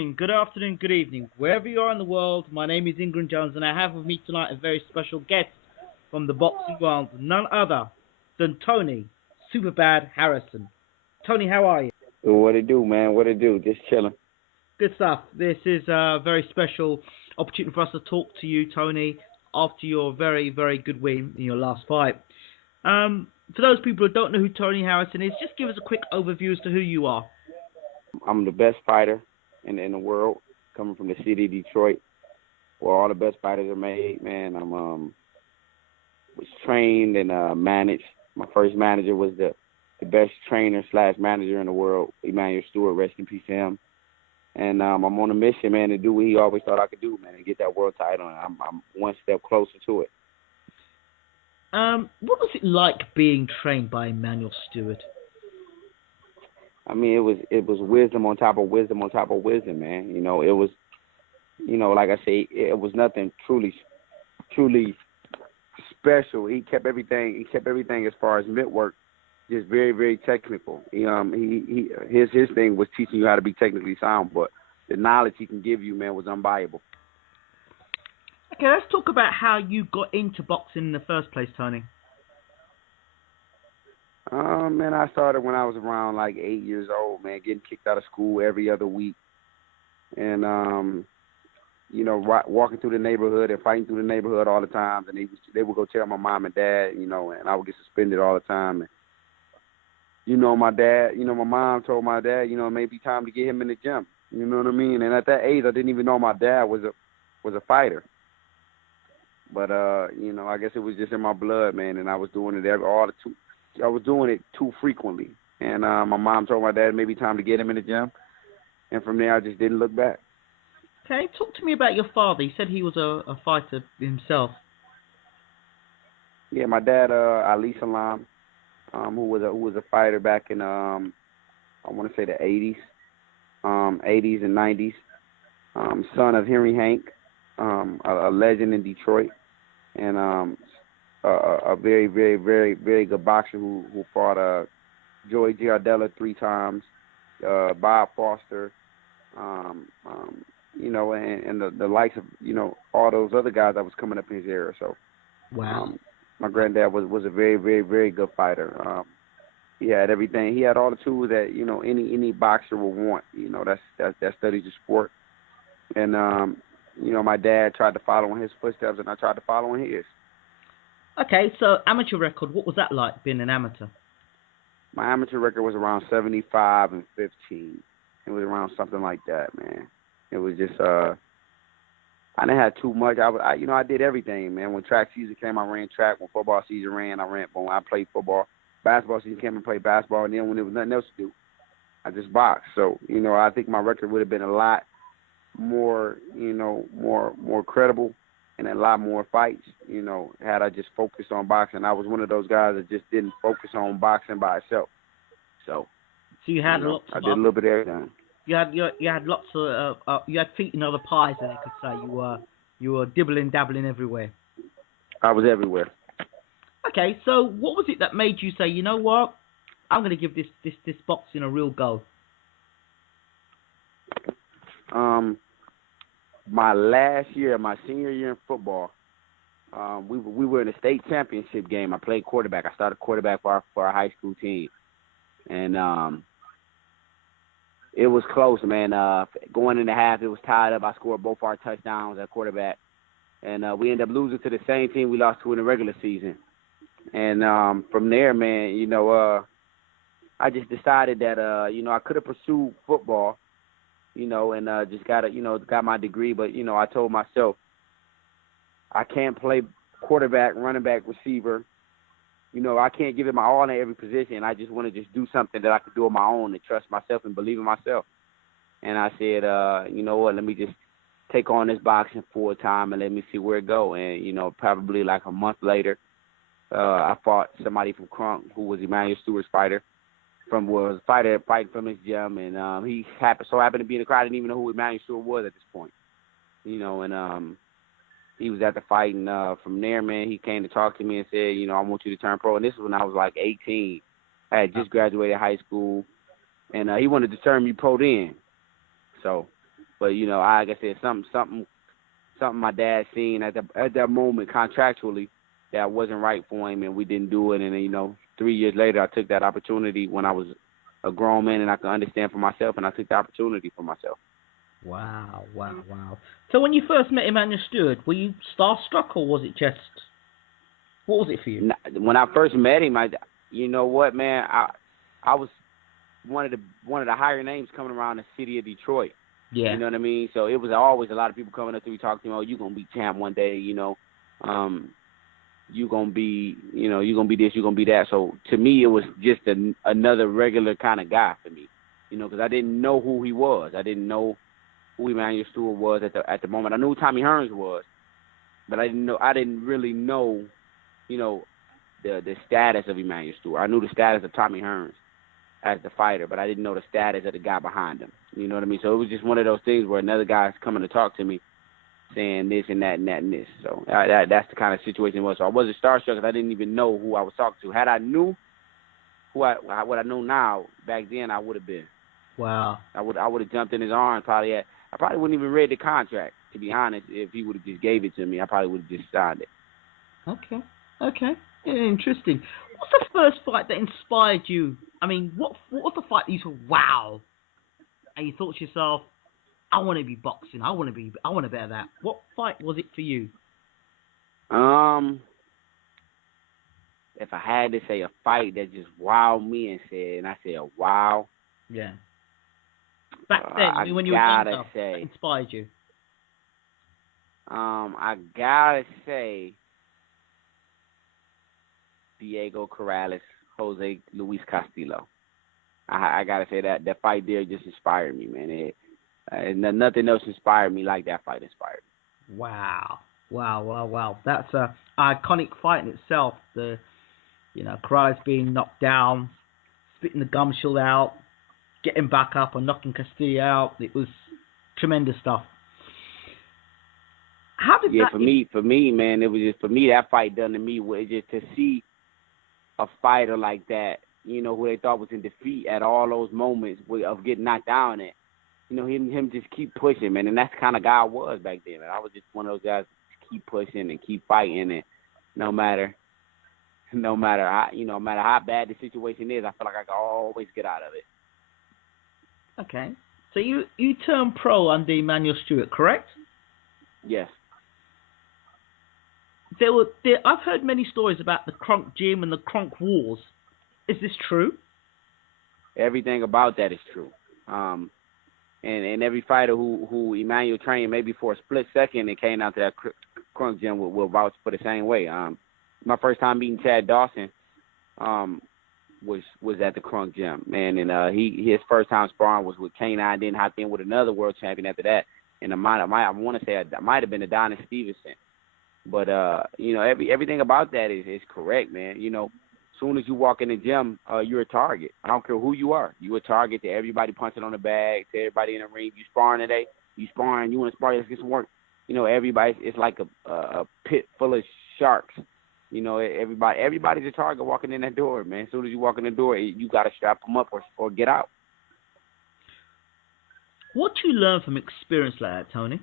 morning, good afternoon, good evening. Wherever you are in the world, my name is Ingram Jones, and I have with me tonight a very special guest from the boxing world, none other than Tony Superbad Harrison. Tony, how are you? What it do, man? What it do? Just chilling. Good stuff. This is a very special opportunity for us to talk to you, Tony, after your very, very good win in your last fight. For those people who don't know who Tony Harrison is, just give us a quick overview as to who you are. I'm the best fighter in the world, coming from the city of Detroit, where all the best fighters are made. Man, I'm was trained and managed. My first manager was the best trainer slash manager in the world, Emmanuel Stewart. Rest in peace to him. And I'm on a mission, man, to do what he always thought I could do, man, and get that world title. And I'm one step closer to it. What was it like being trained by Emmanuel Stewart? I mean, it was wisdom on top of wisdom on top of wisdom, man. You know, it was, like I say, it was nothing truly special. He kept everything as far as mitt work, just very, very technical. His thing was teaching you how to be technically sound, but the knowledge he can give you, man, was unbelievable. Okay, let's talk about how you got into boxing in the first place, Tony. Man, I started when I was around like 8 years old, man, getting kicked out of school every other week. And, walking through the neighborhood and fighting through the neighborhood all the time. And they would go tell my mom and dad, and I would get suspended all the time. And, my mom told my dad, it may be time to get him in the gym. You know what I mean? And at that age, I didn't even know my dad was a fighter. But, I guess it was just in my blood, man, and I was doing it I was doing it too frequently. And my mom told my dad it may be time to get him in the gym. And from there, I just didn't look back. Okay, talk to me about your father. You said he was a fighter himself. Yeah, my dad, Ali Salam, who was a fighter back in, I want to say the 80s and 90s. Son of Henry Hank, a legend in Detroit. And a very, very, very, very good boxer who fought Joey Giardella 3 times, Bob Foster, and the likes of, all those other guys that was coming up in his era. So, wow. My granddad was a very, very, very good fighter. He had everything. He had all the tools that, any boxer would want. That studies the sport. And, my dad tried to follow in his footsteps, and I tried to follow in his. Okay, so amateur record, what was that like, being an amateur? My amateur record was around 75 and 15. It was around something like that, man. It was just, I didn't have too much. I did everything, man. When track season came, I ran track. When football season ran, I played football. Basketball season came, and played basketball. And then when there was nothing else to do, I just boxed. So, I think my record would have been a lot more, more credible and a lot more fights, had I just focused on boxing. I was one of those guys that just didn't focus on boxing by itself. So you had I did a little bit of everything. You had lots of you had feet in other pies, as you could say. You were dibbling, dabbling everywhere. I was everywhere. Okay, so what was it that made you say, you know what, I'm going to give this boxing a real go? My last year, my senior year in football, we were in a state championship game. I played quarterback. I started quarterback for our high school team, and it was close, man. Going in the half, it was tied up. I scored both our touchdowns at quarterback, and we ended up losing to the same team we lost to in the regular season. And from there, man, I just decided that I could have pursued football. And just got my degree. But, I told myself I can't play quarterback, running back, receiver. I can't give it my all in every position. I just want to just do something that I could do on my own and trust myself and believe in myself. And I said, you know what, let me just take on this boxing full time and let me see where it go. And, probably like a month later, I fought somebody from Crunk who was Emmanuel Stewart's fighter. Fighting from his gym, and he so happened to be in the crowd. I didn't even know who Emmanuel Stewart was at this point, and he was at the fight, and from there, man, he came to talk to me and said, I want you to turn pro. And this was when I was like 18. I had just graduated high school, and he wanted to turn me pro then. So But like I said, something my dad seen at that moment contractually that wasn't right for him, and we didn't do it. And then, 3 years later, I took that opportunity when I was a grown man and I could understand for myself, and I took the opportunity for myself. Wow. So when you first met Emmanuel Stewart, were you starstruck, or was it just, what was it for you? When I first met him, you know what, man, I was one of the higher names coming around the city of Detroit. Yeah. You know what I mean? So it was always a lot of people coming up to me talking to me, oh, you're going to be champ one day, you're going to be, you're going to be this, you're going to be that. So to me, it was just another regular kind of guy for me, because I didn't know who he was. I didn't know who Emmanuel Stewart was at the moment. I knew who Tommy Hearns was, but I didn't really know, the status of Emmanuel Stewart. I knew the status of Tommy Hearns as the fighter, but I didn't know the status of the guy behind him. You know what I mean? So it was just one of those things where another guy's coming to talk to me, saying this and that and that and this. So that's the kind of situation it was. So I wasn't starstruck because I didn't even know who I was talking to. Had I knew what I know now, back then I would have been. Wow. I would have jumped in his arms. I probably wouldn't even read the contract, to be honest. If he would have just gave it to me, I probably would have just signed it. Okay. Yeah, interesting. What's the first fight that inspired you? I mean, what was the fight that you said, wow, and you thought to yourself, I want to be boxing. I want to be that. What fight was it for you? If I had to say a fight that just wowed me and I said, wow. Yeah. Back then, when you were younger, that inspired you. I gotta say, Diego Corrales, Jose Luis Castillo. I gotta say that fight there just inspired me, man. Nothing else inspired me like that fight inspired me. Wow. That's a iconic fight in itself. The Corrales being knocked down, spitting the gum shield out, getting back up and knocking Castillo out. It was tremendous stuff. How did that? For me, man, it was just, for me, that fight done to me was just to see a fighter like that, who they thought was in defeat at all those moments of getting knocked down, and him just keep pushing, man. And that's the kind of guy I was back then, man. I was just one of those guys to keep pushing and keep fighting, and no matter how bad the situation is, I feel like I can always get out of it. Okay. So you turned pro under Emmanuel Stewart, correct? Yes. I've heard many stories about the Crunk Gym and the Crunk Wars. Is this true? Everything about that is true. And every fighter who Emmanuel trained, maybe for a split second, and came out to that Crunk Gym will vouch for the same way. My first time meeting Chad Dawson was at the Crunk Gym, man, and his first time sparring was with K9, then hopped in with another world champion after that. And I want to say it might have been Adonis Stevenson. But everything about that is correct, man. As soon as you walk in the gym, you're a target. I don't care who you are. You're a target to everybody punching on the bag, to everybody in the ring. You sparring today, you want to spar, let's get some work. Everybody, it's like a pit full of sharks. Everybody's a target walking in that door, man. As soon as you walk in the door, you got to strap them up or get out. What do you learn from experience like that, Tony?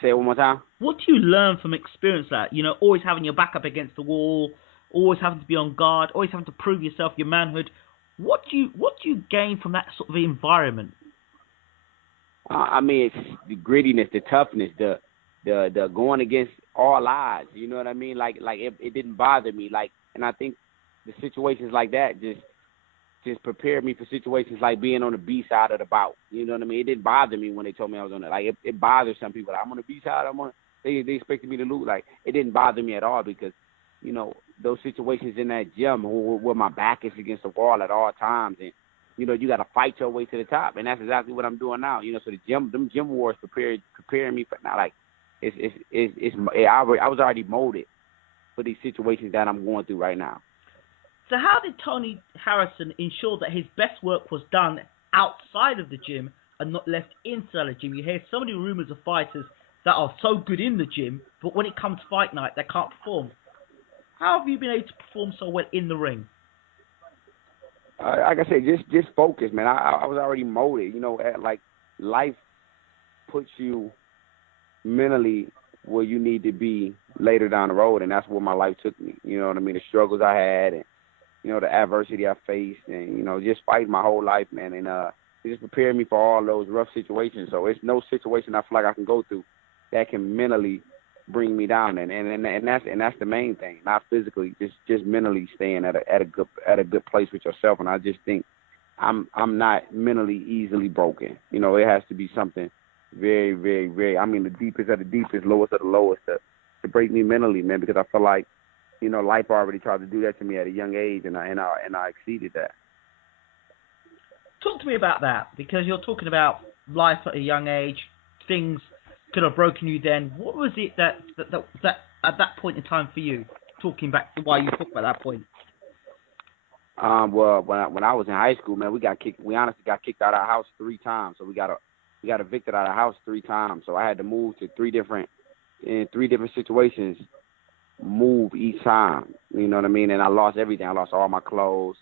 Say it one more time. What do you learn from experience like that? Always having your back up against the wall, always having to be on guard, always having to prove yourself, your manhood. What do you gain from that sort of environment? It's the grittiness, the toughness, the going against all odds. You know what I mean? Like it didn't bother me. And I think the situations like that just prepared me for situations like being on the B side of the bout. You know what I mean? It didn't bother me when they told me I was on it. Like it bothers some people. I'm on the B side. They expected me to lose. Like it didn't bother me at all because, those situations in that gym where my back is against the wall at all times, and you got to fight your way to the top, and that's exactly what I'm doing now. So them gym wars preparing me for now. Like I was already molded for these situations that I'm going through right now. So how did Tony Harrison ensure that his best work was done outside of the gym and not left inside the gym? You hear so many rumors of fighters that are so good in the gym, but when it comes fight night, they can't perform. How have you been able to perform so well in the ring? Like I said, just focus, man. I was already molded. Like life puts you mentally where you need to be later down the road, and that's where my life took me. You know what I mean? The struggles I had, and the adversity I faced, and just fighting my whole life, man. And it just prepared me for all those rough situations. So it's no situation I feel like I can go through that can mentally bring me down, and that's the main thing. Not physically, just mentally staying at a good place with yourself. And I just think I'm not mentally easily broken. It has to be something very, very, very. I mean, the deepest of the deepest, lowest of the lowest to break me mentally, man. Because I feel like life already tried to do that to me at a young age, and I exceeded that. Talk to me about that, because you're talking about life at a young age, things could have broken you then. What was it that at that point in time for you? Talking back to why you talk about that point. Well, when I was in high school, man, we honestly got kicked out of our house 3 times. So we got evicted out of the house 3 times. So I had to move to 3 different situations, move each time. You know what I mean? And I lost everything. I lost all my clothes.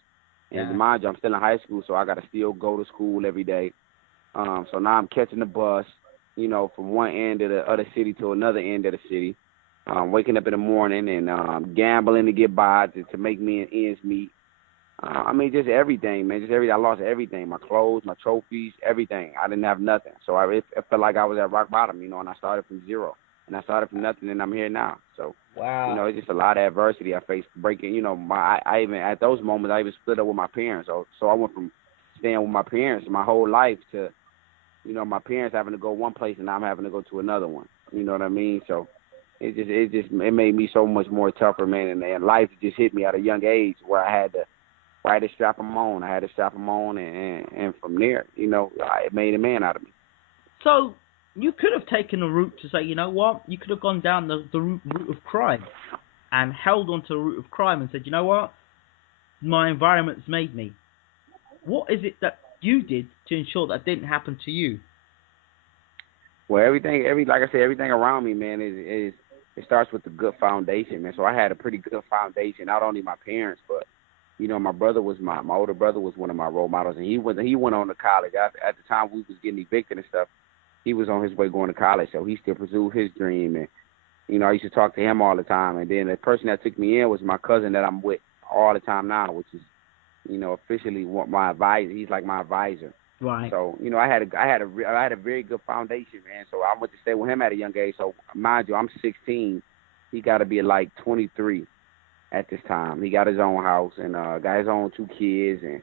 And mind you, I'm still in high school, so I got to still go to school every day. So now I'm catching the bus, from one end of the other city to another end of the city. Waking up in the morning and gambling to get by to make me ends meet. I mean, just everything, man. Just everything. I lost everything. My clothes, my trophies, everything. I didn't have nothing. So it felt like I was at rock bottom, and I started from zero. And I started from nothing, and I'm here now. So, wow. It's just a lot of adversity I faced. Breaking, I even, at those moments, I even split up with my parents. So I went from staying with my parents my whole life to, my parents having to go one place and I'm having to go to another one. You know what I mean? So it made me so much more tougher, man. And life just hit me at a young age where I had to strap them on. I had to strap them on, and from there, it made a man out of me. So you could have taken a route to say, you know what? You could have gone down the route of crime and held onto the route of crime and said, you know what? My environment's made me. What is it that you did to ensure that didn't happen to you? Well, like I said, everything around me, man, is it starts with a good foundation, man. So I had a pretty good foundation, not only my parents, but my brother was my older brother was one of my role models, and he went on to college. At the time we was getting evicted and stuff, he was on his way going to college, so he still pursued his dream. And I used to talk to him all the time. And then the person that took me in was my cousin that I'm with all the time now, which is officially my advisor. He's like my advisor. Right. So I had a very good foundation, man. So I went to stay with him at a young age. So mind you, I'm 16. He got to be like 23 at this time. He got his own house and got his own 2 kids, and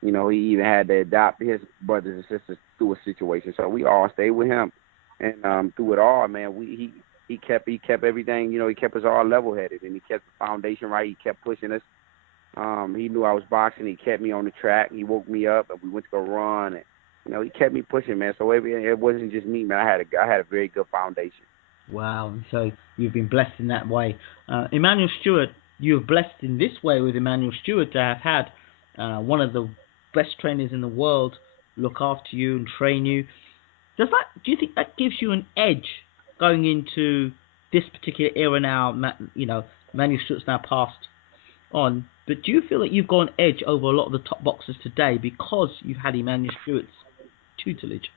he even had to adopt his brothers and sisters through a situation. So we all stayed with him, and through it all, man, he kept everything. He kept us all level headed, and he kept the foundation right. He kept pushing us. He knew I was boxing. He kept me on the track. He woke me up, and we went to go run, and he kept me pushing, man. So it wasn't just me, man. I had a very good foundation. Wow. So you've been blessed in that way. Emmanuel Stewart, you have blessed in this way with Emmanuel Stewart to have had one of the best trainers in the world look after you and train you. Do you think that gives you an edge going into this particular era now? Emmanuel Stewart's now passed on, but do you feel that you've got an edge over a lot of the top boxers today because you've had Emmanuel Stewart's tutelage?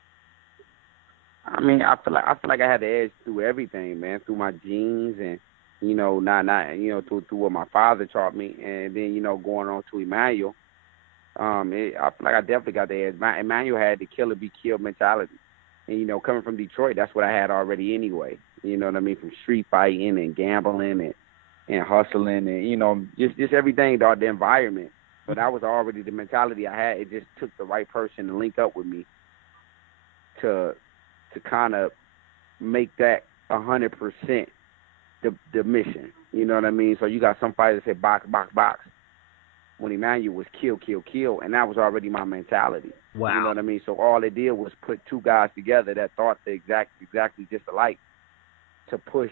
I mean, I feel like I had the edge through everything, man, through my genes and through what my father taught me, and then going on to Emmanuel. I feel like I definitely got the edge. Emmanuel had the kill or be killed mentality, and coming from Detroit, that's what I had already anyway. You know what I mean? From street fighting and gambling and hustling and just everything, the environment. So that was already the mentality I had. It just took the right person to link up with me to kind of make that 100% the mission. You know what I mean? So you got some fighters that say box, box, box. When Emmanuel was kill, kill, kill, and that was already my mentality. Wow. You know what I mean? So all it did was put 2 guys together that thought exactly just alike to push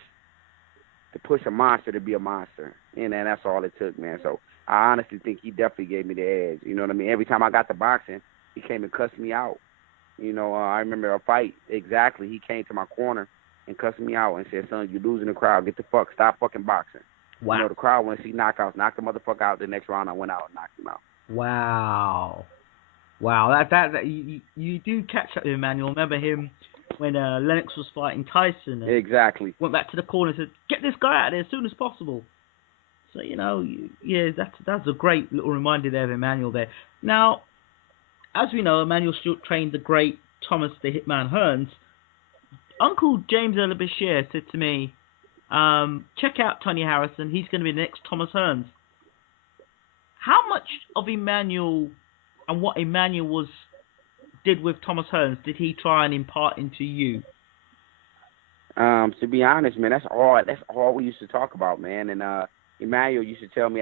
a monster to be a monster. And that's all it took, man. So I honestly think he definitely gave me the edge. You know what I mean? Every time I got to boxing, he came and cussed me out. I remember a fight, exactly. He came to my corner and cussed me out and said, son, you're losing the crowd. Stop fucking boxing. Wow. The crowd want to see knockouts. Knock the motherfucker out the next round. I went out and knocked him out. Wow. Wow. That you do catch up with Emmanuel. Remember him when Lennox was fighting Tyson and Exactly. went back to the corner and said, "Get this guy out of there as soon as possible." So yeah, that's a great little reminder there of Emmanuel there. Now, as we know, Emmanuel Stewart trained the great Thomas the Hitman Hearns. Uncle James El-Bashir said to me, check out Tony Harrison. He's going to be the next Thomas Hearns. How much of Emmanuel and what Emmanuel did with Thomas Hearns did he try and impart into you? To be honest, man, that's all we used to talk about, man. And Emmanuel used to tell me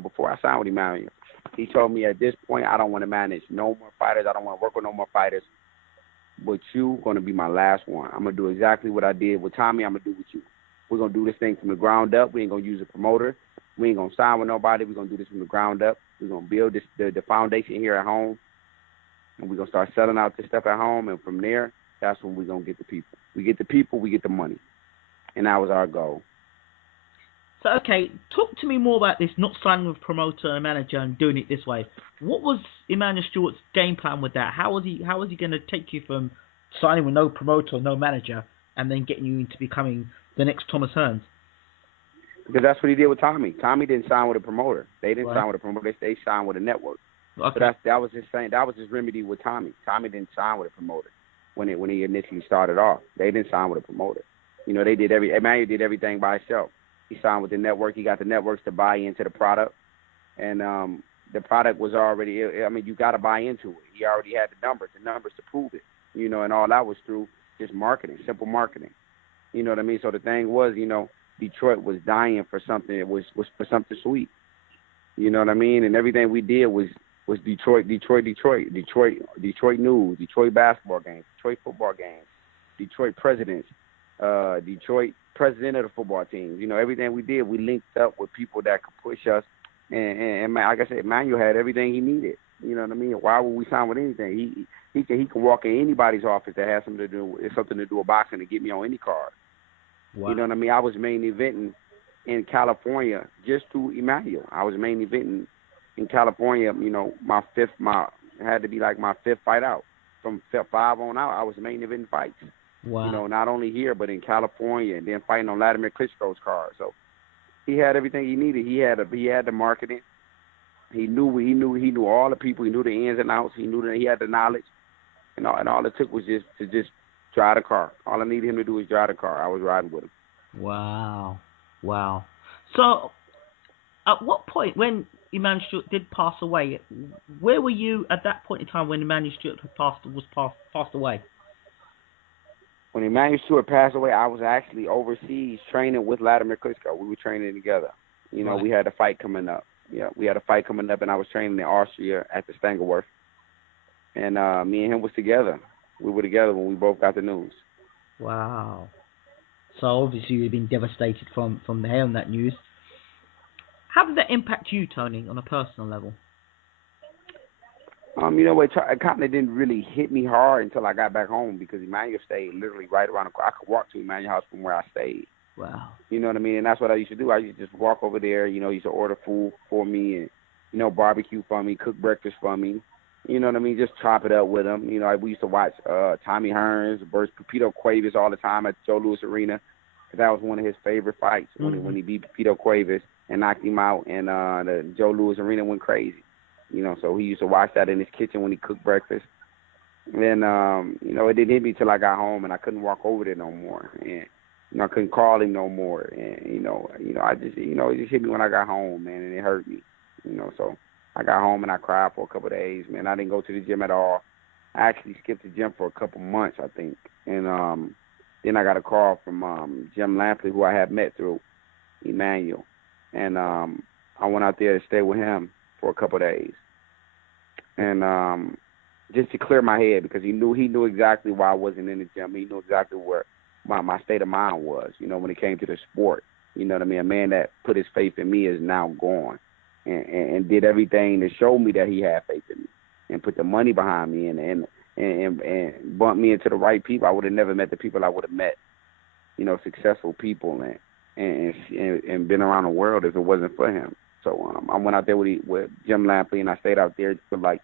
before I signed with Emmanuel, he told me at this point I don't want to manage no more fighters. I don't want to work with no more fighters. But you going to be my last one. I'm going to do exactly what I did with Tommy. I'm going to do with you. We're going to do this thing from the ground up. We ain't going to use a promoter. We ain't going to sign with nobody. We're going to do this from the ground up. We're going to build the foundation here at home. And we're going to start selling out this stuff at home. And from there, that's when we're going to get the people. We get the people, we get the money. And that was our goal. So, okay, talk to me more about this, not signing with a promoter and a manager and doing it this way. What was Emmanuel Stewart's game plan with that? How was he going to take you from signing with no promoter, no manager, and then getting you into becoming the next Thomas Hearns? Because that's what he did with Tommy. Tommy didn't sign with a promoter. They didn't Right. sign with a promoter. They signed with a network. Okay. So that was his thing. That was his remedy with Tommy. Tommy didn't sign with a promoter when he initially started off. They didn't sign with a promoter. Emmanuel did everything by himself. He signed with the network. He got the networks to buy into the product, and the product was already. I mean, you got to buy into it. He already had the numbers to prove it. And all that was through just marketing, simple marketing. You know what I mean? So the thing was, Detroit was dying for something. It was for something sweet. You know what I mean? And everything we did was Detroit news, Detroit basketball games, Detroit football games, Detroit presidents, Detroit president of the football teams. Everything we did, we linked up with people that could push us. And like I said, Emmanuel had everything he needed. You know what I mean? Why would we sign with anything? He can walk in anybody's office that has something to do with boxing and get me on any card. Wow. You know what I mean? I was main eventing in California just through Emmanuel. I was main eventing in California. Had to be like my fifth fight out. From 5 on out, I was main eventing fights. Wow. Not only here but in California, and then fighting on Vladimir Klitschko's card. So he had everything he needed. He had the marketing. He knew all the people. He knew the ins and outs. He knew that he had the knowledge. And all it took was to drive the car. All I needed him to do was drive the car. I was riding with him. Wow. So, at what point, when Emmanuel Stewart did pass away, where were you at that point in time when Emmanuel Stewart had passed away? When Emmanuel Stewart passed away, I was actually overseas training with Vladimir Klitschko. We were training together. Right. We had a fight coming up. Yeah, we had a fight coming up, and I was training in Austria at the Stangerworth. And me and him was together. We were together when we both got the news. Wow. So obviously you've been devastated from hearing that news. How did that impact you, Tony, on a personal level? It kind of didn't really hit me hard until I got back home because Emmanuel stayed literally right around the corner. I could walk to Emmanuel's house from where I stayed. Wow. You know what I mean? And that's what I used to do. I used to just walk over there. He used to order food for me and, barbecue for me, cook breakfast for me. You know what I mean? Just chop it up with him. We used to watch Tommy Hearns versus Pepito Cuevas all the time at Joe Louis Arena. Cause that was one of his favorite fights when he beat Pepito Cuevas and knocked him out, and the Joe Louis Arena went crazy. So he used to watch that in his kitchen when he cooked breakfast. And then, it didn't hit me till I got home, and I couldn't walk over there no more. And, I couldn't call him no more. And, I just, it just hit me when I got home, man, and it hurt me. So I got home and I cried for a couple of days, man. I didn't go to the gym at all. I actually skipped the gym for a couple months, I think. And then I got a call from Jim Lampley, who I had met through Emmanuel. And I went out there to stay with him for a couple of days. And just to clear my head, because he knew exactly why I wasn't in the gym. He knew exactly where my state of mind was, when it came to the sport. You know what I mean? A man that put his faith in me is now gone. And did everything to show me that he had faith in me and put the money behind me and bumped me into the right people. I would have never met the people I would have met, successful people and been around the world if it wasn't for him. So I went out there with Jim Lampley, and I stayed out there for like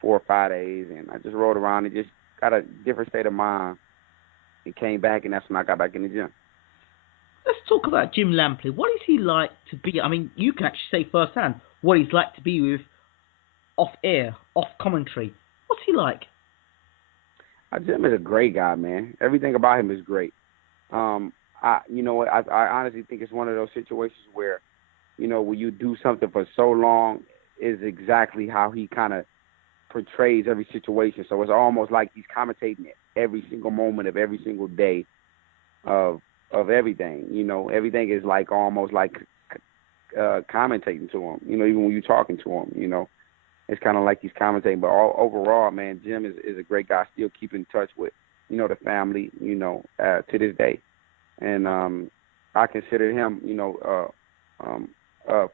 4 or 5 days, and I just rode around and just got a different state of mind and came back, and that's when I got back in the gym. Let's talk about Jim Lampley. What is he like to be? I mean, you can actually say firsthand what he's like to be with off air, off commentary. What's he like? Jim is a great guy, man. Everything about him is great. I honestly think it's one of those situations where, when you do something for so long, is exactly how he kind of portrays every situation. So it's almost like he's commentating every single moment of every single day of everything. Everything is like almost like commentating to him. Even when you're talking to him, it's kind of like he's commentating. But overall, man, Jim is a great guy. Still keep in touch with, the family, to this day. And I consider him, a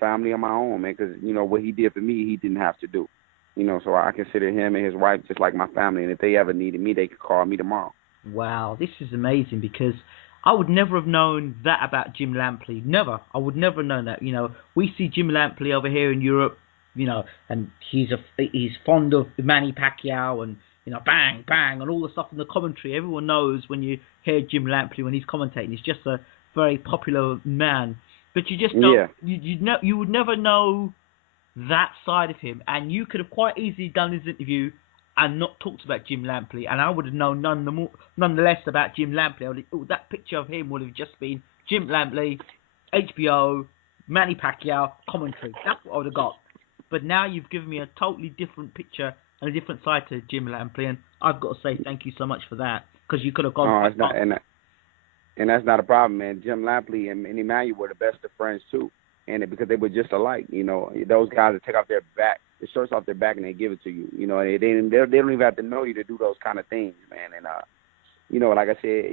family of my own, man, because, what he did for me, he didn't have to do. So I consider him and his wife just like my family. And if they ever needed me, they could call me tomorrow. Wow, this is amazing because I would never have known that about Jim Lampley. Never. I would never have known that. We see Jim Lampley over here in Europe, and he's fond of Manny Pacquiao and, bang, bang, and all the stuff in the commentary. Everyone knows when you hear Jim Lampley when he's commentating. He's just a very popular man. But you just don't, you would never know that side of him. And you could have quite easily done this interview and not talked about Jim Lampley, and I would have known nonetheless about Jim Lampley. That picture of him would have just been Jim Lampley, HBO, Manny Pacquiao, commentary. That's what I would have got. But now you've given me a totally different picture and a different side to Jim Lampley, and I've got to say thank you so much for that, because you could have gone... And that's not a problem, man. Jim Lampley and Emmanuel were the best of friends, too, and because they were just alike. Those guys that take off their shirts off their back and they give it to you. They don't even have to know you to do those kind of things, man. And like I said,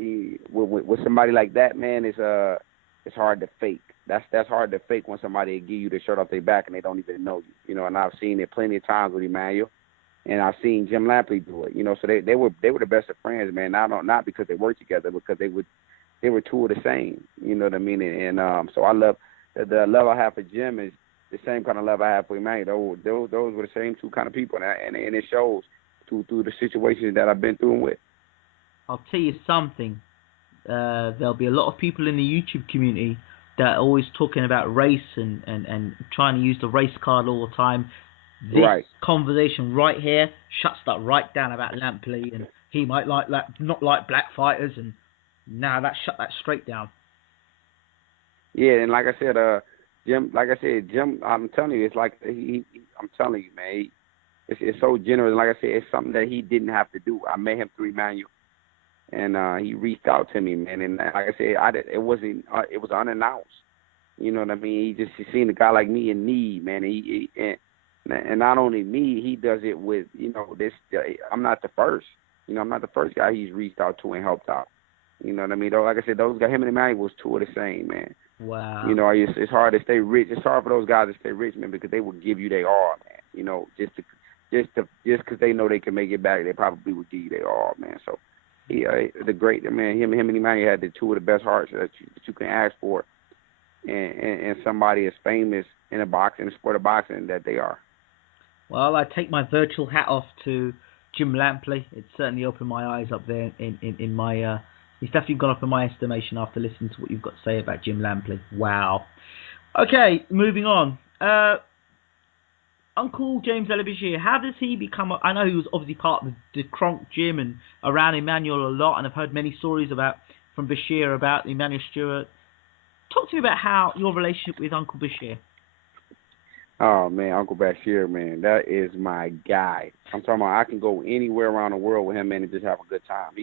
with somebody like that, man, it's hard to fake. That's hard to fake when somebody give you the shirt off their back and they don't even know you. And I've seen it plenty of times with Emmanuel, and I've seen Jim Lampley do it. So they were the best of friends, man. Not because they worked together, because they were two of the same. You know what I mean? And so I love the love I have for Jim is the same kind of love I have for Emmanuel. Those were the same two kind of people, and it shows through the situations that I've been through with. I'll tell you something. There'll be a lot of people in the YouTube community that are always talking about race and trying to use the race card all the time. This conversation right here shuts that right down about Lampley, and he might not like black fighters, and now that shut that straight down. Yeah, and like I said, Jim, I'm telling you, it's like I'm telling you, man, it's so generous. And like I said, it's something that he didn't have to do. I met him through Emmanuel, and he reached out to me, man. And like I said, it was unannounced. You know what I mean? He seen a guy like me in need, man. And not only me, he does it with this. I'm not the first. I'm not the first guy he's reached out to and helped out. You know what I mean? Though, like I said, those guys, him and Emmanuel was two of the same, man. Wow. It's hard to stay rich. It's hard for those guys to stay rich, man, because they will give you their all, man. Just because they know they can make it back, they probably would give you their all, man. So, the great man, him and Emmanuel had the two of the best hearts that you can ask for, and somebody as famous in the sport of boxing that they are. Well, I take my virtual hat off to Jim Lampley. It certainly opened my eyes up there in my. He's definitely gone up in my estimation after listening to what you've got to say about Jim Lampley. Wow. Okay, moving on. Uncle James Bashir, how does he become... I know he was obviously part of the Kronk gym and around Emmanuel a lot, and I've heard many stories from Bashir about Emmanuel Stewart. Talk to me about how your relationship with Uncle Bashir. Oh, man, Uncle Bashir, man, that is my guy. I'm talking about I can go anywhere around the world with him, man, and just have a good time.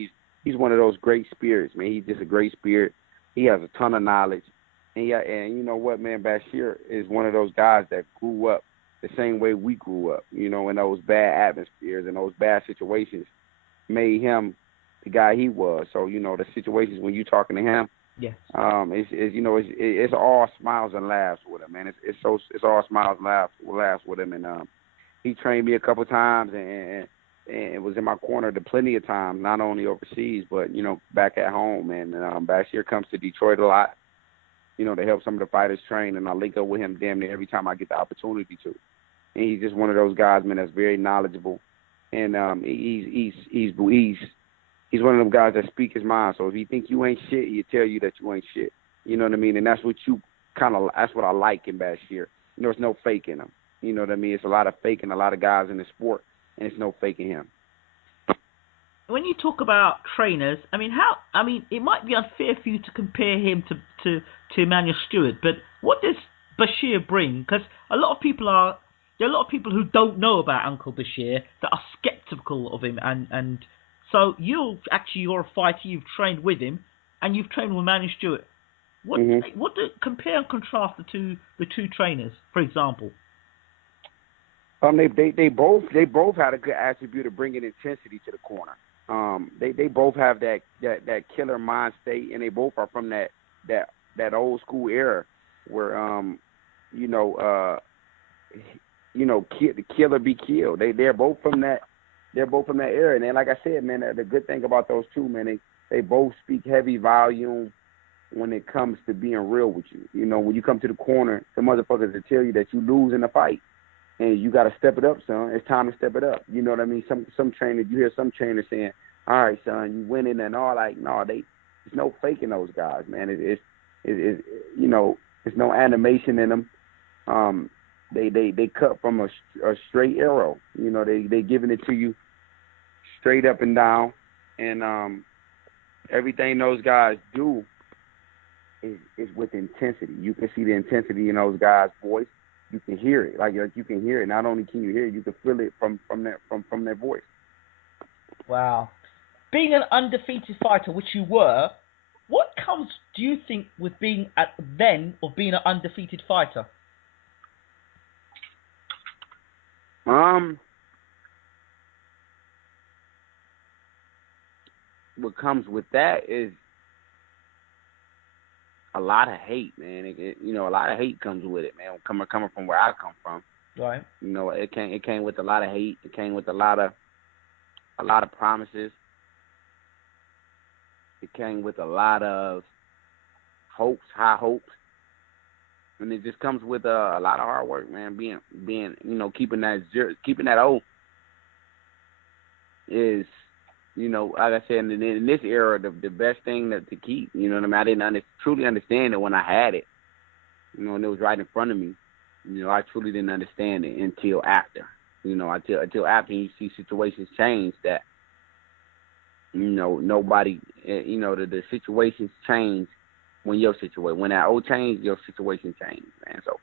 He's one of those great spirits, man. He's just a great spirit. He has a ton of knowledge. And you know what, man, Bashir is one of those guys that grew up the same way we grew up, in those bad atmospheres and those bad situations made him the guy he was. So, the situations when you're talking to him, yes, it's all smiles and laughs with him, man. It's all smiles and laughs with him. And he trained me a couple times and it was in my corner plenty of times, not only overseas, but, back at home. And Bashir comes to Detroit a lot. to help some of the fighters train, and I link up with him damn near every time I get the opportunity to. And he's just one of those guys, man, that's very knowledgeable, and he's one of them guys that speak his mind. So if you think you ain't shit, he'll tell you that you ain't shit. You know what I mean? And that's what that's what I like in Bashir. There's no faking him. You know what I mean? It's a lot of faking a lot of guys in the sport, and it's no faking him. When you talk about trainers, it might be unfair for you to compare him to Emmanuel Stewart, but what does Bashir bring? Because there are a lot of people who don't know about Uncle Bashir that are skeptical of him, and so you're a fighter. You've trained with him, and you've trained with Emmanuel Stewart. What do compare and contrast the two trainers, for example? They both had a good attribute of bringing intensity to the corner. They both have that killer mind state, and they both are from that old school era where the killer be killed. They're both from that era. And then, like I said, man, the good thing about those two, man, they both speak heavy volume when it comes to being real with you. When you come to the corner, the motherfuckers will tell you that you lose in the fight. And you got to step it up, son. It's time to step it up. You know what I mean? Some trainers, you hear some trainers saying, "All right, son, you winning," and all. Like, no, there's no faking those guys, man. It's no animation in them. They cut from a straight arrow. They giving it to you straight up and down, and everything those guys do is with intensity. You can see the intensity in those guys' voice. You can hear it, like you can hear it. Not only can you hear it, you can feel it from their voice. Wow. Being an undefeated fighter, which you were, what comes, do you think, with being being an undefeated fighter? What comes with that is a lot of hate, man. A lot of hate comes with it, man. Coming from where I come from, right? It came with a lot of hate. It came with a lot of promises. It came with a lot of high hopes, and it just comes with a lot of hard work, man. Being keeping that oath is. Like I said, in this era, the best thing to keep. You know what I mean? I didn't truly understand it when I had it. And it was right in front of me. I truly didn't understand it until after. Until after you see situations change that. Nobody. The situations change when that old changed, your situation changed, man. So,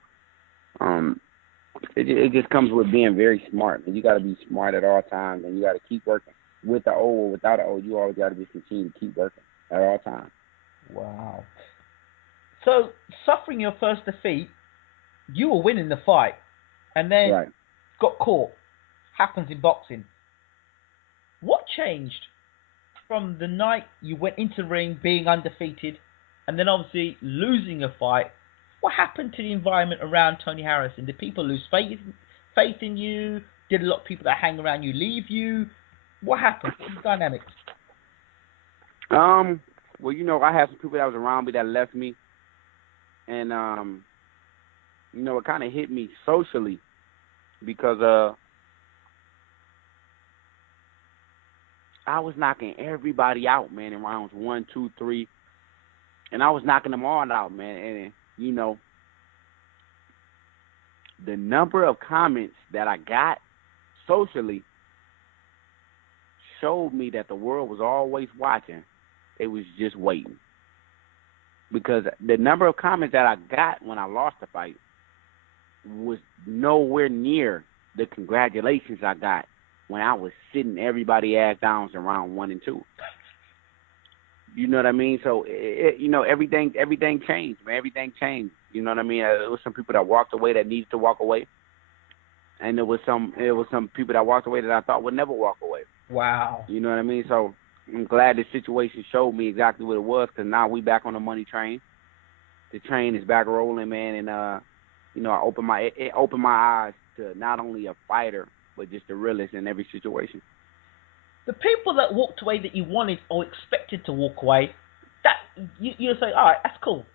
it just comes with being very smart. And you got to be smart at all times, and you got to keep working. With the O or without the O, you always got to just continue to keep working at all times. Wow. So, suffering your first defeat, you were winning the fight, and then got caught. Happens in boxing. What changed from the night you went into the ring being undefeated, and then obviously losing a fight? What happened to the environment around Tony Harrison? Did people lose faith in you? Did a lot of people that hang around you leave you? What happened? What's the dynamics? Well, I had some people that was around me that left me, and it kind of hit me socially because I was knocking everybody out, man, in rounds 1, 2, 3, and I was knocking them all out, man. And the number of comments that I got socially showed me that the world was always watching. They was just waiting. Because the number of comments that I got when I lost the fight was nowhere near the congratulations I got when I was sitting everybody ass down in round 1 and 2. You know what I mean? So, everything changed, man. Everything changed. You know what I mean? There was some people that walked away that needed to walk away. And there was some people that walked away that I thought would never walk away. Wow. You know what I mean? So I'm glad this situation showed me exactly what it was, because now we back on the money train. The train is back rolling, man, and it opened my eyes to not only a fighter but just a realist in every situation. The people that walked away that you wanted or expected to walk away, that you say, all right, that's cool.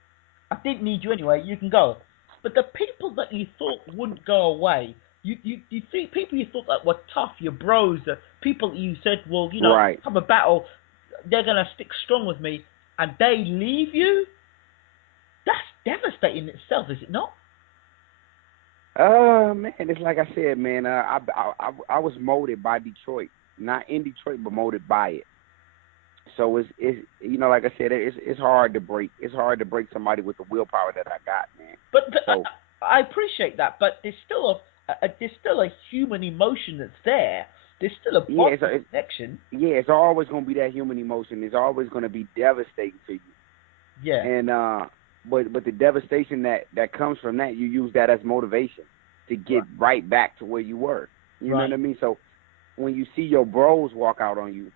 I didn't need you anyway. You can go. But the people that you thought wouldn't go away, you think people you thought that were tough, your bros, the people that you said, well, Right. have a battle, they're gonna stick strong with me, and they leave you. That's devastating in itself, is it not? Man, it's like I said, man. I was molded by Detroit, not in Detroit, but molded by it. So it's like I said, it's hard to break. It's hard to break somebody with the willpower that I got, man. But So I appreciate that, but there's still a human emotion that's there. There's still a bond connection. Yeah, it's always gonna be that human emotion. It's always gonna be devastating to you. Yeah. And but the devastation that comes from that, you use that as motivation to get right back to where you were. You know what I mean? So when you see your bros walk out on you,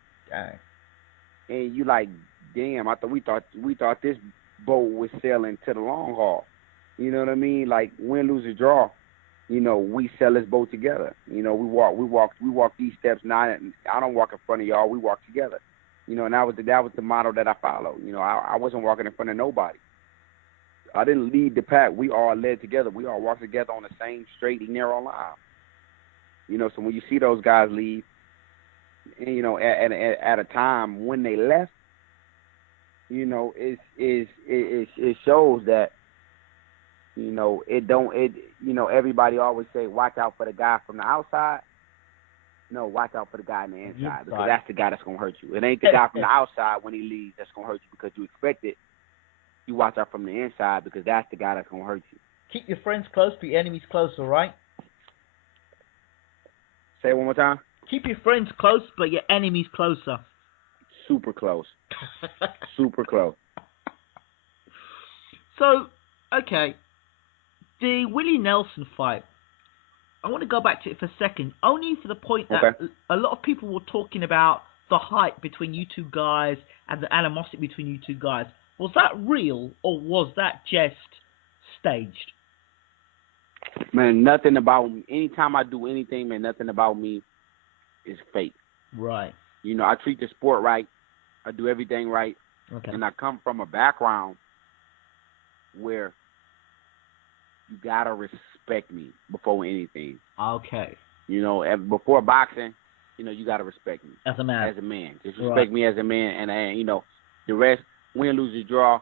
and you like, damn, we thought this boat was sailing to the long haul. You know what I mean? Like win, lose, or draw. We sail this boat together. We walk these steps. Now I don't walk in front of y'all. We walk together. And that was the motto that I followed. I wasn't walking in front of nobody. I didn't lead the pack. We all led together. We all walked together on the same straight and narrow line. So when you see those guys leave, and, at a time when they left, it shows that, everybody always say, watch out for the guy from the outside. No, watch out for the guy on the inside, because that's the guy that's going to hurt you. It ain't the guy from the outside when he leaves that's going to hurt you because you expect it. You watch out from the inside because that's the guy that's going to hurt you. Keep your friends close, but your enemies closer, right? Say it one more time. Keep your friends close, but your enemies closer. Super close. Super close. So, okay. The Willie Nelson fight, I want to go back to it for a second, only for the point that a lot of people were talking about the hype between you two guys and the animosity between you two guys. Was that real, or was that just staged? Man, nothing about me. Anytime I do anything, man, nothing about me is fake. Right. I treat the sport right. I do everything right. Okay. And I come from a background where you got to respect me before anything. Okay. Before boxing, you got to respect me. As a man. As a man. Just respect me as a man. And the rest, win, lose, or draw,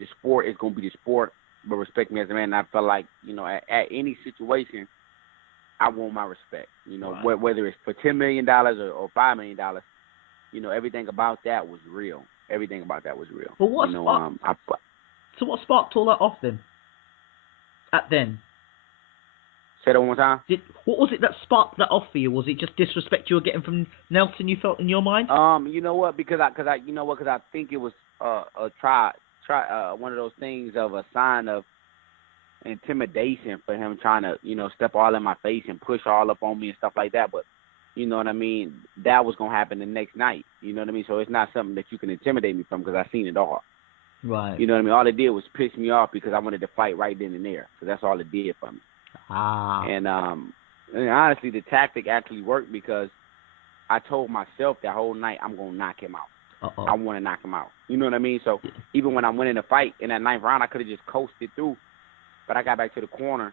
the sport is going to be the sport, but respect me as a man. And I felt like, at any situation, I want my respect. Whether it's for $10 million or $5 million, everything about that was real. Everything about that was real. But so what sparked all that off then? Say that one more time. What was it that sparked that off for you? Was it just disrespect you were getting from Nelson? You felt in your mind? You know what? Because I think it was one of those things of a sign of intimidation for him trying to step all in my face and push all up on me and stuff like that. But you know what I mean? That was gonna happen the next night. You know what I mean? So it's not something that you can intimidate me from because I seen it all. Right. You know what I mean? All it did was piss me off because I wanted to fight right then and there. So that's all it did for me. And honestly, the tactic actually worked because I told myself that whole night I'm gonna knock him out. I want to knock him out. You know what I mean? So even when I went in the fight in that 9th round, I could have just coasted through, but I got back to the corner,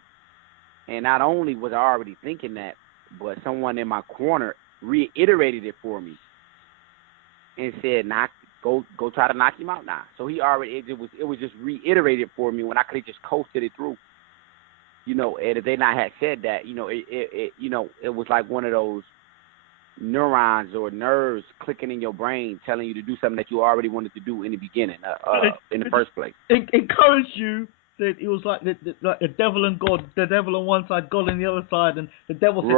and not only was I already thinking that, but someone in my corner reiterated it for me and said, Go try to knock him out now. So he already it was just reiterated for me when I could have just coasted it through. And if they not had said that, it was like one of those neurons or nerves clicking in your brain telling you to do something that you already wanted to do in the beginning, in the first place. It encouraged you. That it was like the devil and God, the devil on one side, God on the other side, and the devil said,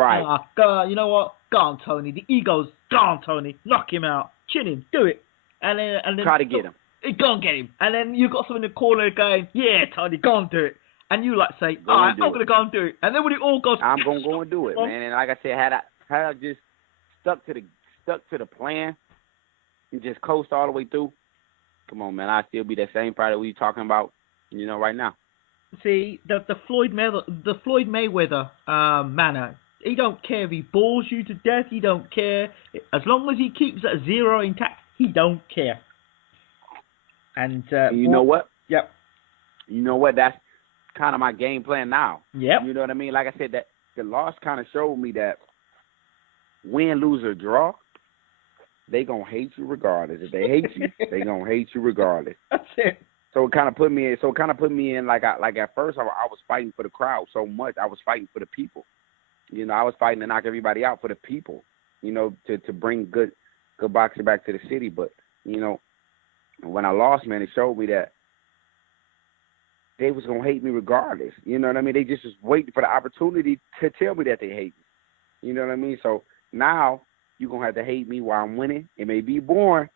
go, you know what? Go on, Tony. The ego's, go on, Tony. Knock him out. Chin him. Do it. And then try to get him. Go and get him. And then you got someone in the corner going, yeah, Tony, go and do it. And you say, all right, I'm going to go and do it. And then when it all goes, I'm going to go and do it, man. And like I said, had I just stuck to the plan and just coast all the way through, come on, man, I'd still be that same fighter we talking about, right now. See, the Floyd Mayweather manner, he don't care if he bores you to death. He don't care. As long as he keeps that zero intact, he don't care. And you know what? Yep. you know what? That's kind of my game plan now. Yep. You know what I mean? Like I said, that the loss kind of showed me that win, lose, or draw, they gonna hate you regardless. If they hate you, they gonna hate you regardless. That's it. So it kind of put me in. So it kind of put me in like at first I was fighting for the crowd so much. I was fighting for the people. You know, I was fighting to knock everybody out for the people. You know, to bring good boxing back to the city. But you know, when I lost, man, it showed me that they was gonna hate me regardless. You know what I mean? They just was waiting for the opportunity to tell me that they hate me. You know what I mean? So now you're gonna have to hate me while I'm winning. It may be boring,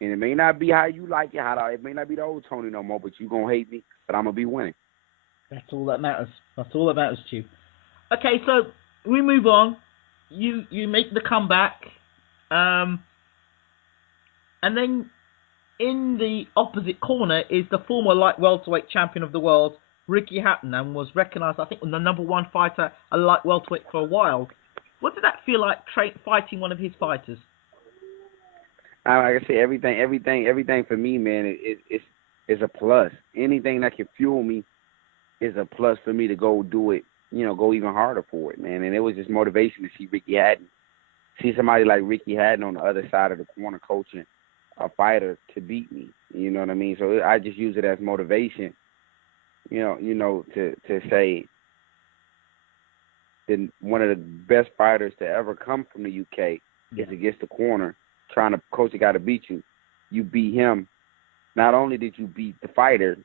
and it may not be how you like it. It may not be the old Tony no more, but you gonna hate me. But I'm gonna be winning. That's all that matters. That's all that matters to you. Okay, so we move on. You make the comeback, and then in the opposite corner is the former light welterweight champion of the world, Ricky Hatton, and was recognised, I think, as the number one fighter at light welterweight for a while. What did that feel like fighting one of his fighters? Like I say, everything for me, man, is a plus. Anything that can fuel me is a plus for me to go do it. You know, go even harder for it, man. And it was just motivation to see Ricky Hatton, see somebody like Ricky Hatton on the other side of the corner coaching a fighter to beat me. You know what I mean? So I just use it as motivation. You know, to say that one of the best fighters to ever come from the UK is against the corner, trying to coach a guy to beat you. You beat him. Not only did you beat the fighter,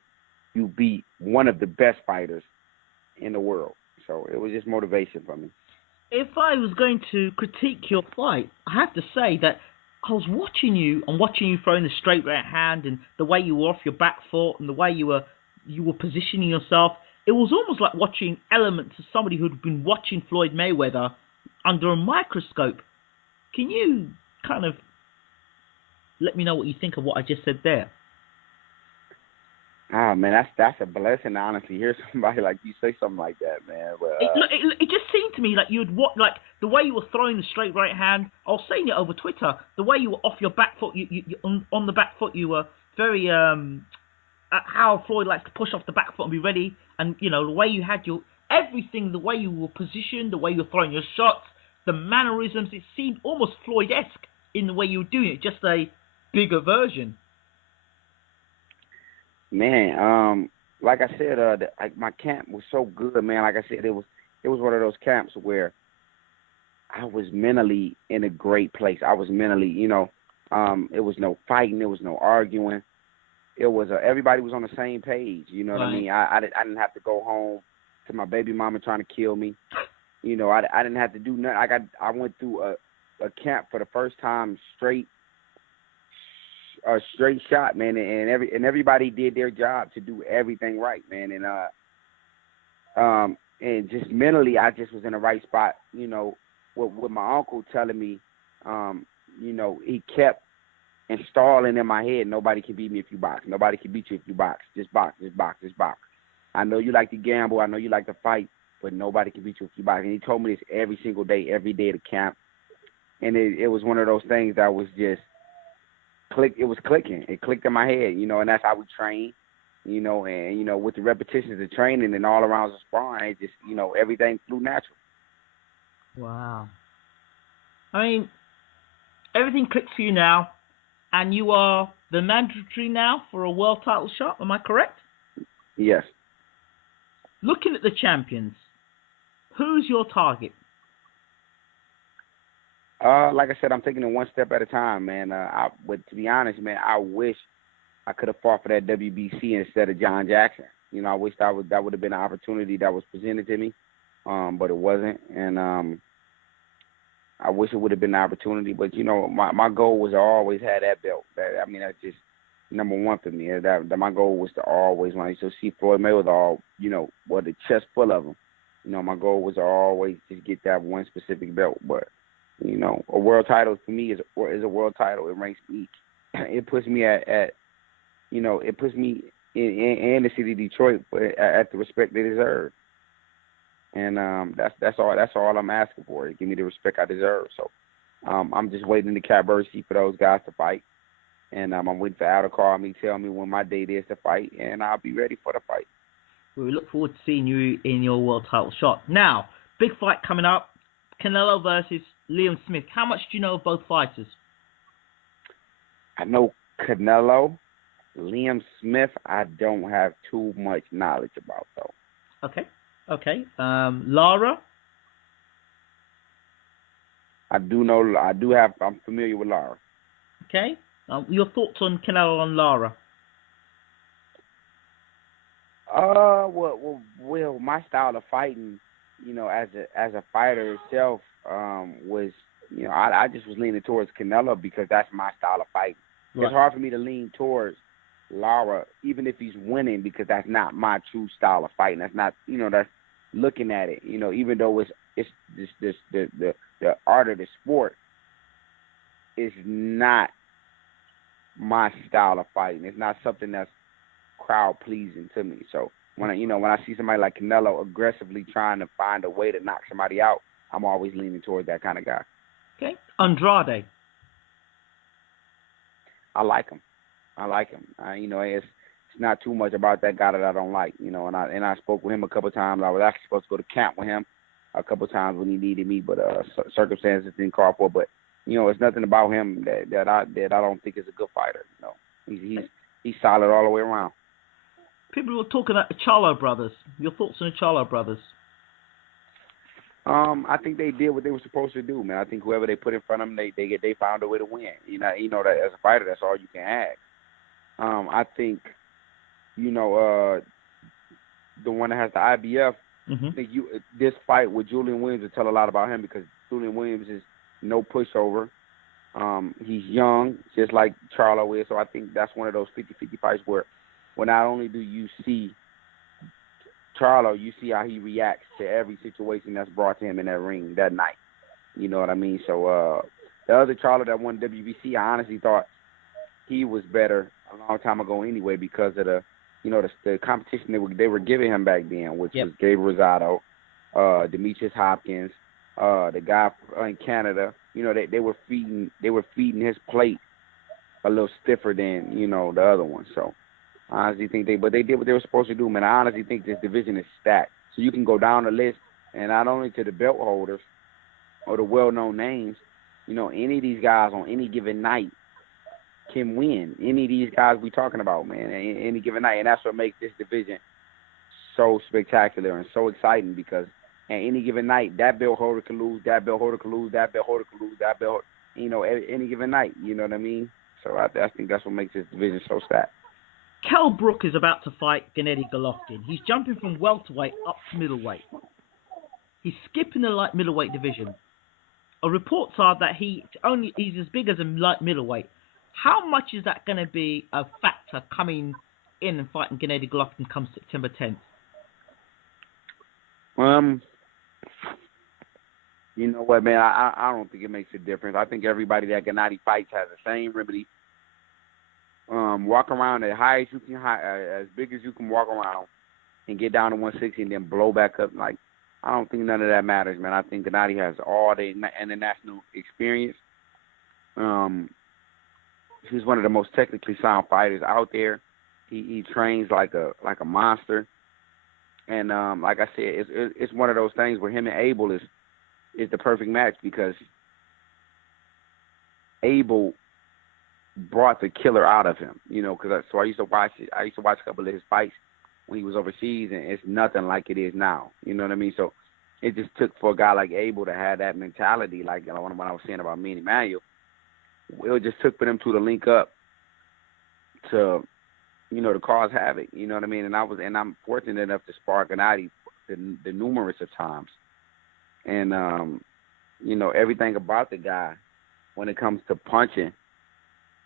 you beat one of the best fighters in the world. So it was just motivation for me. If I was going to critique your fight, I have to say that I was watching you throwing the straight right hand and the way you were off your back foot and the way you were positioning yourself. It was almost like watching elements of somebody who'd been watching Floyd Mayweather under a microscope. Can you kind of let me know what you think of what I just said there? Ah, man, that's a blessing to honestly hear somebody like you say something like that, man. But, it just seemed to me like like the way you were throwing the straight right hand. I was saying it over Twitter. The way you were off your back foot, you on the back foot, you were very how Floyd likes to push off the back foot and be ready. And you know the way you had your everything, the way you were positioned, the way you were throwing your shots, the mannerisms. It seemed almost Floyd-esque in the way you were doing it, just a bigger version. Man, like I said, my camp was so good, man. Like I said, it was one of those camps where I was mentally in a great place. I was mentally, you know, it was no fighting, there was no arguing. It was everybody was on the same page. You know what I mean? I didn't have to go home to my baby mama trying to kill me. You know, I didn't have to do nothing. I went through a camp for the first time straight shot, man, and everybody did their job to do everything right, man, and just mentally, I just was in the right spot, you know, with my uncle telling me, you know, he kept installing in my head, nobody can beat me if you box, nobody can beat you if you box, just box, just box, just box. I know you like to gamble, I know you like to fight, but nobody can beat you if you box. And he told me this every single day, every day at the camp, and it was one of those things that was just it was clicking. It clicked in my head, you know, and that's how we train, you know, and, you know, with the repetitions of training and all around the sparring, it just, you know, everything flew natural. Wow. I mean, everything clicks for you now, and you are the mandatory now for a world title shot, am I correct? Yes. Looking at the champions, who's your target? Like I said, I'm taking it one step at a time, man. But to be honest, man, I wish I could have fought for that WBC instead of John Jackson. You know, I wish that would have been an opportunity that was presented to me, but it wasn't. And I wish it would have been an opportunity. But you know, my goal was to always have that belt. That's just number one for me. That my goal was to always, when I used to see Floyd Mayweather, you know, with the chest full of them. You know, my goal was to always just get that one specific belt, but. You know, a world title for me is a world title. It ranks me. It puts me at you know, it puts me in the city of Detroit at the respect they deserve. And that's all I'm asking for. Give me the respect I deserve. So I'm just waiting in the catbird seat for those guys to fight. And I'm waiting for Al to call me, tell me when my date is to fight, and I'll be ready for the fight. We look forward to seeing you in your world title shot. Now, big fight coming up, Canelo versus Liam Smith. How much do you know of both fighters? I know Canelo. Liam Smith, I don't have too much knowledge about, though. Okay. Lara? I'm familiar with Lara. Okay. Your thoughts on Canelo and Lara? Well, my style of fighting, as a fighter itself, was, I just was leaning towards Canelo because that's my style of fighting. Right. It's hard for me to lean towards Lara, even if he's winning, because that's not my true style of fighting. That's not, that's looking at it, even though it's the art of the sport is not my style of fighting. It's not something that's crowd pleasing to me. So when I see somebody like Canelo aggressively trying to find a way to knock somebody out, I'm always leaning towards that kind of guy. Okay. Andrade. I like him. It's not too much about that guy that I don't like. And I spoke with him a couple of times. I was actually supposed to go to camp with him a couple of times when he needed me, but circumstances didn't call for it. But it's nothing about him that I don't think is a good fighter. He's solid all the way around. People were talking about the Charlo brothers. Your thoughts on the Charlo brothers? I think they did what they were supposed to do, man. I think whoever they put in front of them, they found a way to win. That as a fighter, that's all you can ask. I think, the one that has the IBF. Mm-hmm. I think this fight with Julian Williams will tell a lot about him because Julian Williams is no pushover. He's young, just like Charlo is. So I think that's one of those 50-50 fights where not only do you see Charlo, you see how he reacts to every situation that's brought to him in that ring that night. You know what I mean? So the other Charlo that won WBC, I honestly thought he was better a long time ago anyway because of the competition they were giving him back then, which was Gabriel Rosado, Demetrius Hopkins, the guy in Canada. They were feeding his plate a little stiffer than the other one. So I honestly think they did what they were supposed to do, man. I honestly think this division is stacked. So you can go down the list, and not only to the belt holders or the well-known names, any of these guys on any given night can win. Any of these guys we talking about, man, any given night. And that's what makes this division so spectacular and so exciting because at any given night, that belt holder can lose, that belt holder can lose, that belt holder can lose, that belt, any given night. You know what I mean? So I think that's what makes this division so stacked. Kell Brook is about to fight Gennady Golovkin. He's jumping from welterweight up to middleweight. He's skipping the light middleweight division. Reports are that he's as big as a light middleweight. How much is that going to be a factor coming in and fighting Gennady Golovkin come September 10th? You know what, man? I don't think it makes a difference. I think everybody that Gennady fights has the same remedy. Walk around as high as you can, as big as you can walk around, and get down to 160 and then blow back up. Like, I don't think none of that matters, man. I think Gennady has all the international experience. He's one of the most technically sound fighters out there. He trains like a monster, and like I said, it's one of those things where him and Abel is the perfect match because Abel brought the killer out of him, because I used to watch a couple of his fights when he was overseas, and it's nothing like it is now. You know what I mean? So it just took for a guy like Abel to have that mentality, like what I was saying about me and Emmanuel. It just took for them two to link up to, to cause havoc. You know what I mean? And I'm fortunate enough to spar Gennady the numerous of times, and everything about the guy when it comes to punching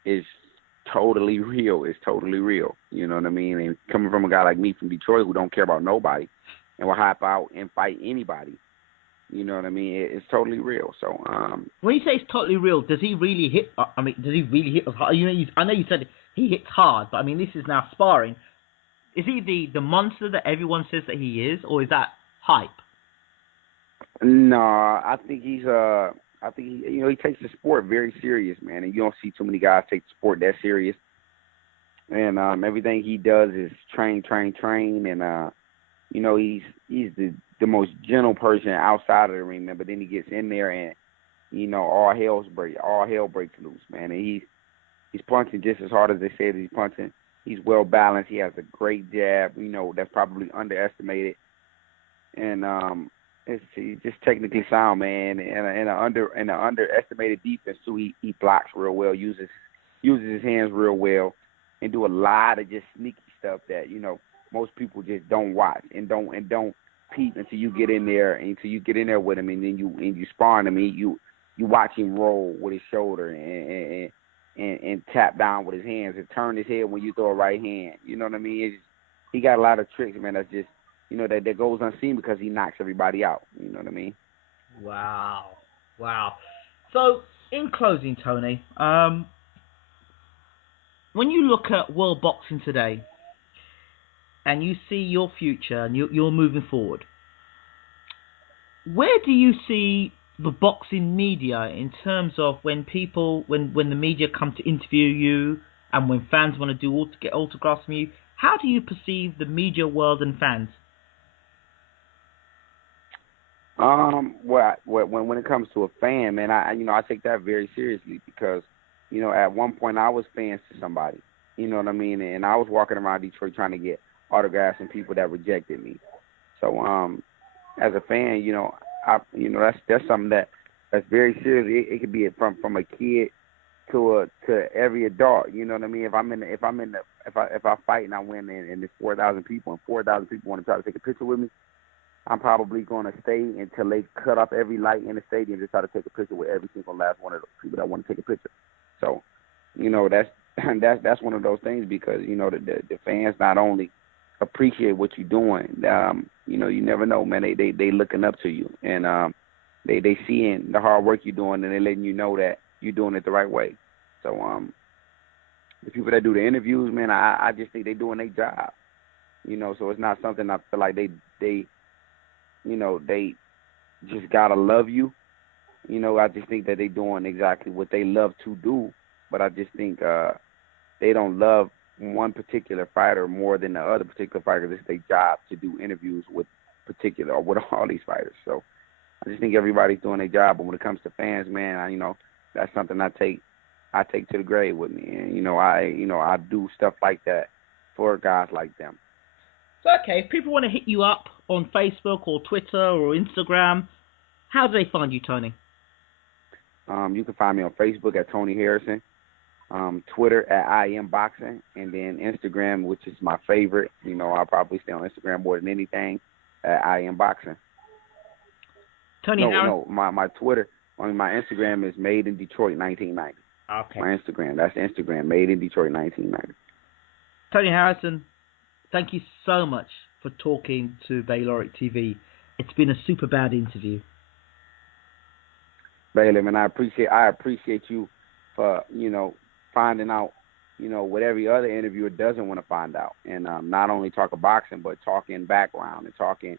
is totally real. It's totally real. You know what I mean? And coming from a guy like me from Detroit who don't care about nobody and will hop out and fight anybody, you know what I mean? It's totally real. So when you say it's totally real, does he really hit? Does he really hit as hard? I know you said he hits hard, but this is now sparring. Is he the monster that everyone says that he is, or is that hype? No, I think he's I think he takes the sport very serious, man, and you don't see too many guys take the sport that serious. And everything he does is train, train, train, and he's the most gentle person outside of the ring, man. But then he gets in there and all hell breaks loose, man. And he's punching just as hard as they said he's punching. He's well balanced. He has a great jab. That's probably underestimated, and he's just technically sound, man. And an underestimated defense too. He blocks real well, uses his hands real well, and do a lot of just sneaky stuff that most people just don't watch and don't peep until you get in there with him, and then you sparring him. You watch him roll with his shoulder and tap down with his hands and turn his head when you throw a right hand. You know what I mean? He got a lot of tricks, man. That's just that goes unseen because he knocks everybody out. You know what I mean? Wow. So, in closing, Tony, when you look at world boxing today and you see your future and you're moving forward, where do you see the boxing media in terms of when the media come to interview you and when fans want to get autographs from you? How do you perceive the media world and fans? When it comes to a fan, man, I take that very seriously because at one point I was fans to somebody, you know what I mean, and I was walking around Detroit trying to get autographs from people that rejected me. So as a fan, that's something that's very serious. It could be from a kid to every adult. You know what I mean? If I fight and I win and there's 4,000 people and 4,000 people want to try to take a picture with me, I'm probably going to stay until they cut off every light in the stadium to try to take a picture with every single last one of those people that want to take a picture. So, that's one of those things because the fans not only appreciate what you're doing, you never know, man. They looking up to you and they seeing the hard work you're doing and they letting you know that you're doing it the right way. So the people that do the interviews, man, I just think they doing their job. So it's not something I feel like they just gotta love you. I just think that they doing exactly what they love to do, but I just think they don't love one particular fighter more than the other particular fighter. It's their job to do interviews with all these fighters. So I just think everybody's doing their job. But when it comes to fans, man, that's something I take to the grave with me. And I do stuff like that for guys like them. So okay, if people want to hit you up on Facebook or Twitter or Instagram, how do they find you, Tony? You can find me on Facebook at Tony Harrison, Twitter at I Am Boxing, and then Instagram, which is my favorite. I'll probably stay on Instagram more than anything at I Am Boxing. Tony Harrison? No, my Twitter, my Instagram is Made in Detroit 1990. Okay. My Instagram, that's Instagram, Made in Detroit 1990. Tony Harrison, thank you so much for talking to Bayloric TV. It's been a super bad interview. Baylor, man, I appreciate you for, finding out, what every other interviewer doesn't want to find out. And not only talking boxing, but talking background and talking,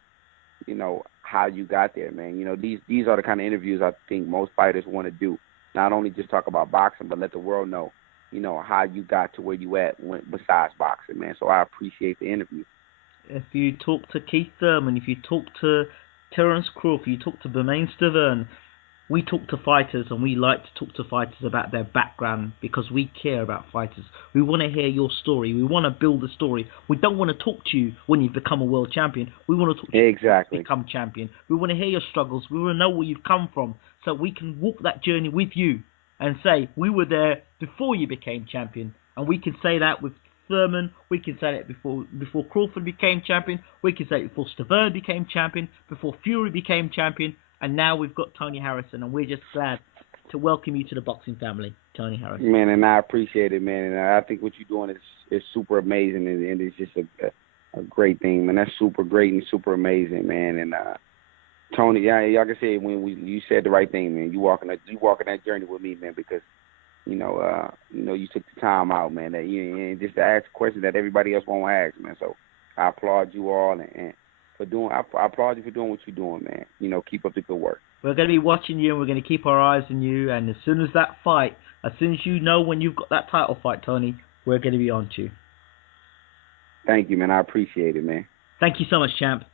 how you got there, man. These are the kind of interviews I think most fighters want to do. Not only just talk about boxing, but let the world know, how you got to where you at besides boxing, man. So I appreciate the interview. If you talk to Keith Thurman, if you talk to Terence Crawford, you talk to Bermain Stavern, we talk to fighters and we like to talk to fighters about their background because we care about fighters. We want to hear your story. We want to build a story. We don't want to talk to you when you've become a world champion. We want to talk to you when you become champion. We want to hear your struggles. We want to know where you've come from so we can walk that journey with you and say, we were there before you became champion. And we can say that with Thurman, we can say that before Crawford became champion, we can say it before Stavern became champion, before Fury became champion, and now we've got Tony Harrison, and we're just glad to welcome you to the boxing family, Tony Harrison. Man, and I appreciate it, man, and I think what you're doing is super amazing, and it's just a great thing, man. That's super great and super amazing, man. And Tony, yeah, like I said, you said the right thing, man. You walking that journey with me, man, because you took the time out, man, and just to ask a question that everybody else won't ask, man. So I applaud you all, and for doing. I applaud you for doing what you're doing, man. You know, keep up the good work. We're going to be watching you, and we're going to keep our eyes on you. And as soon as that fight, as soon as you know when you've got that title fight, Tony, we're going to be on to you. Thank you, man. I appreciate it, man. Thank you so much, champ.